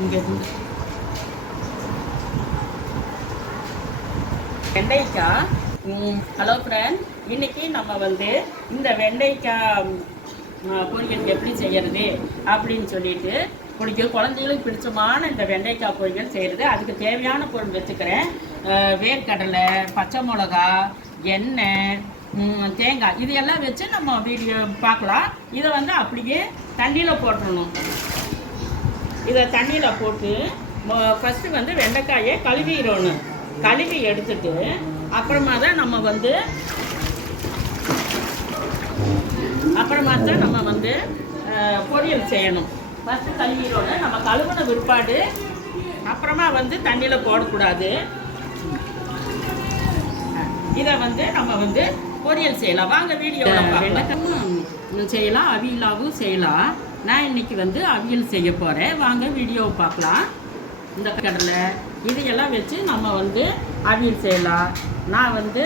இங்கே இருந்து வெண்டைக்காய் ஹலோ ஃப்ரெண்ட் இன்னைக்கு நம்ம வந்து இந்த வெண்டைக்காய் ம், பொரியல் எப்படி செய்யறது அப்படின்னு சொல்லிட்டு பிடிக்கும் குழந்தைகளுக்கு பிடிச்சமான இந்த வெண்டைக்காய் பொரியல் செய்கிறது அதுக்கு தேவையான பொருள் வச்சுக்கிறேன். வேர்க்கடலை பச்சை மிளகா எண்ணெய் தேங்காய். இது எல்லாம் வச்சு நம்ம வீடியோ பார்க்கலாம். இதை வந்து அப்படியே தண்ணியில் போட்டுடணும் இதை தண்ணியில் போட்டு ஃபஸ்ட்டு வந்து வெண்டைக்காயை கழுவிடணும். கழுவி எடுத்துட்டு அப்புறமா தான் நம்ம வந்து அப்புறமா தான் நம்ம வந்து பொரியல் செய்யணும். ஃபஸ்ட்டு கழுவிடணும். நம்ம கழுவுன பிற்பாடு அப்புறமா வந்து தண்ணியில் போடக்கூடாது. இதை வந்து நம்ம வந்து பொரியல் செய்யலாம். வாங்க வீடியோ வெண்டைக்காயும் செய்யலாம் அவியலாவும் செய்யலாம். நான் இன்னைக்கு வந்து அவியல் செய்ய போகிறேன் வாங்க வீடியோவை பார்க்கலாம். இந்த கடலை இதையெல்லாம் வச்சு நம்ம வந்து அவியல் செய்யலாம். நான் வந்து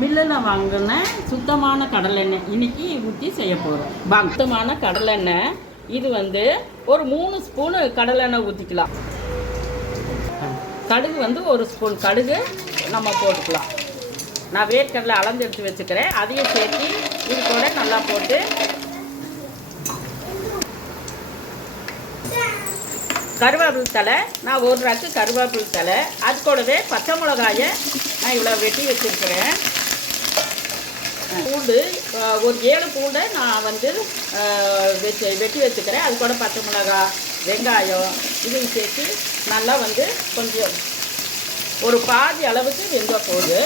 மில்லில் வாங்கின சுத்தமான கடலெண்ணெய் இன்னைக்கு ஊற்றி செய்ய போகிறோம் சுத்தமான கடலெண்ணெய் இது வந்து ஒரு மூணு ஸ்பூனு கடலெண்ணெய் ஊற்றிக்கலாம் கடுகு வந்து ஒரு ஸ்பூன் கடுகு நம்ம போட்டுக்கலாம். நான் வேர்க்கடலை அளந்து எடுத்து வச்சுக்கிறேன். அதையும் சேர்த்து இது கூட நல்லா போட்டு கருவேப்பில் தலை நான் ஒரு ரக்கு கருவேப்பில் தலை அது கூடவே பச்சை மிளகாயை நான் இவ்வளோ வெட்டி வச்சுருக்கிறேன். பூண்டு ஒரு ஏழு பூண்டை நான் வந்து அஹ், வச்சு வெட்டி வச்சுக்கிறேன். அது கூட பச்சை மிளகாய் வெங்காயம் இதையும் சேர்த்து நல்லா வந்து கொஞ்சம் ஒரு பாதி அளவுக்கு வெந்த போகுது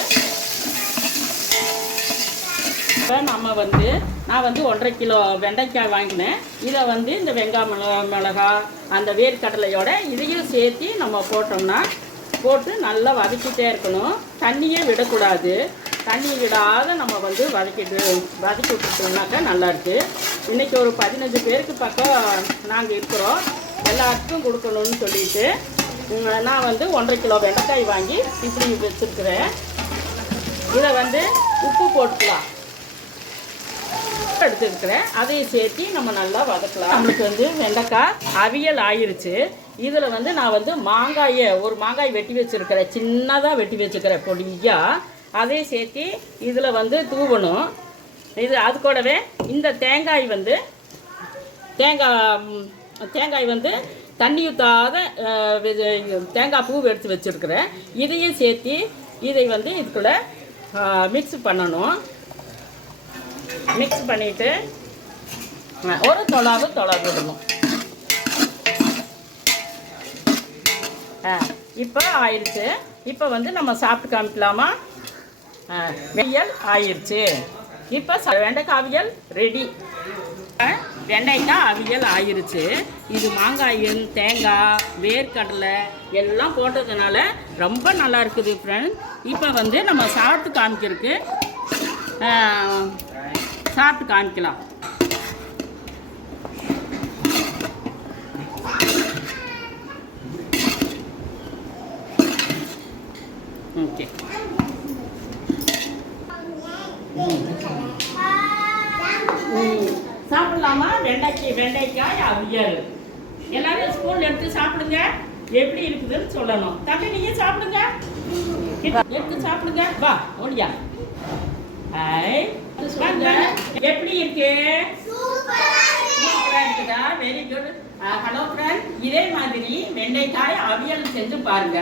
இப்போ நம்ம வந்து நான் வந்து ஒன்றரை கிலோ வெண்டைக்காய் வாங்கினேன். இதை வந்து இந்த வெங்காய மிளகா மிளகா அந்த வேர்க்கடலையோட இதையும் சேர்த்து நம்ம போட்டோம்னா போட்டு நல்லா வதக்கிட்டே இருக்கணும். தண்ணியே விடக்கூடாது. தண்ணி விடாத நம்ம வந்து வதக்கிட்டு வதக்கி விட்டுட்டோம்னாக்கா நல்லாயிருக்கு இன்றைக்கி ஒரு பதினஞ்சு பேருக்கு பக்கம் நாங்கள் இருக்கிறோம். எல்லாருக்கும் கொடுக்கணும்னு சொல்லிட்டு நான் வந்து ஒன்றரை கிலோ வெண்டைக்காய் வாங்கி இப்படி வச்சுருக்குறேன். இதை வந்து உப்பு போட்டுக்கலாம். எடுத்துருக்கிறேன். அதையும் சேர்த்து நம்ம நல்லா வதக்கலாம். நம்மளுக்கு வந்து வெண்டைக்காய் அவியல் ஆயிடுச்சு இதில் வந்து நான் வந்து மாங்காயை ஒரு மாங்காய் வெட்டி வச்சுருக்கிறேன். சின்னதாக வெட்டி வச்சுருக்கிறேன் பொடியாக அதையும் சேர்த்து இதில் வந்து தூவணும். இது அது கூடவே இந்த தேங்காய் வந்து தேங்காய் தேங்காய் வந்து தண்ணி ஊற்றாத தேங்காய் பூ எடுத்து வச்சுருக்கிறேன். இதையும் சேர்த்து இதை வந்து இதுக்குள்ளே மிக்ஸ் பண்ணணும். மிக்ஸ் பண்ணிவிட்டு ஒரு தொலாவு தொலை விடணும். இப்போ ஆயிடுச்சு இப்போ வந்து நம்ம சாப்பிட்டு காமிக்கலாமா? ஆ வெய்யல் ஆயிடுச்சு இப்போ ச- வெண்டைக்காய் அவியல் ரெடி வெண்டைக்காய் அவியல் ஆயிடுச்சு இது மாங்காயும் தேங்காய் வேர்க்கடலை எல்லாம் போட்டதுனால ரொம்ப நல்லா இருக்குது ஃப்ரெண்ட் இப்போ வந்து நம்ம சாப்பிட்டு காமிக்கிறதுக்கு சாப்பிட்டு காமிக்கலாம் ஓகே ம். சாப்பிடலாமா வெண்டைக்காய் வெண்டைக்காய் அவியல். எல்லாரும் ஸ்பூன் எடுத்து சாப்பிடுங்க. எப்படி இருக்குதுன்னு சொல்லணும். தம்பி நீங்க சாப்பிடுங்க. எடுத்து சாப்பிடுங்க. வா ஓடியா. வாங்க. எப்படி இருக்கு? சூப்பரா இருக்குதா? வெரி குட் ஹலோ ஃப்ரெண்ட் இதே மாதிரி வெண்டைக்காய் அவியல் செஞ்சு பாருங்க.